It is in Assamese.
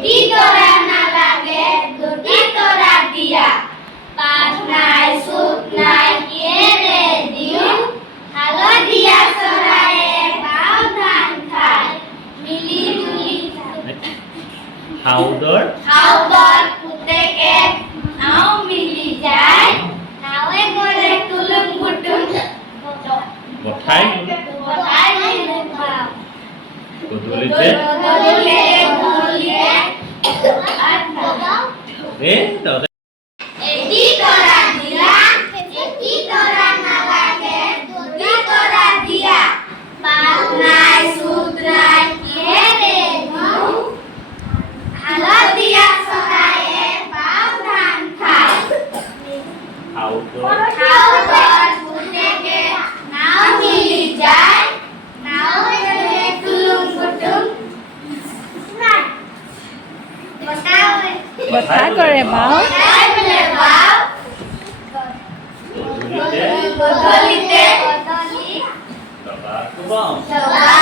এটি তোৰা নালাগে দুটি তোৰা দিয়া পাত নাই সুত নাই কিৰে দিও হালদিয়া চৰায়ে বাও ধান খায় মিলি জুলি হাউদৰ পুতেকে নাও মিলি যায় নাৱে গলে তুলুং বুটুং বঠাই গধূলিতে এটি তোরা দিলা এটি তোরা নালাগে দুটি তোরা দিয়া পাত নাই সুত নাই কিরে দিও হালদিয়া চৰায়ে বাও ধান খায় হাউদৰ পুতেকে নাও মিলি যায় নাৱে গলে তুলুং বুটুং বতা কৰে বাও গধূলিতে দবা কোবাওঁ দবা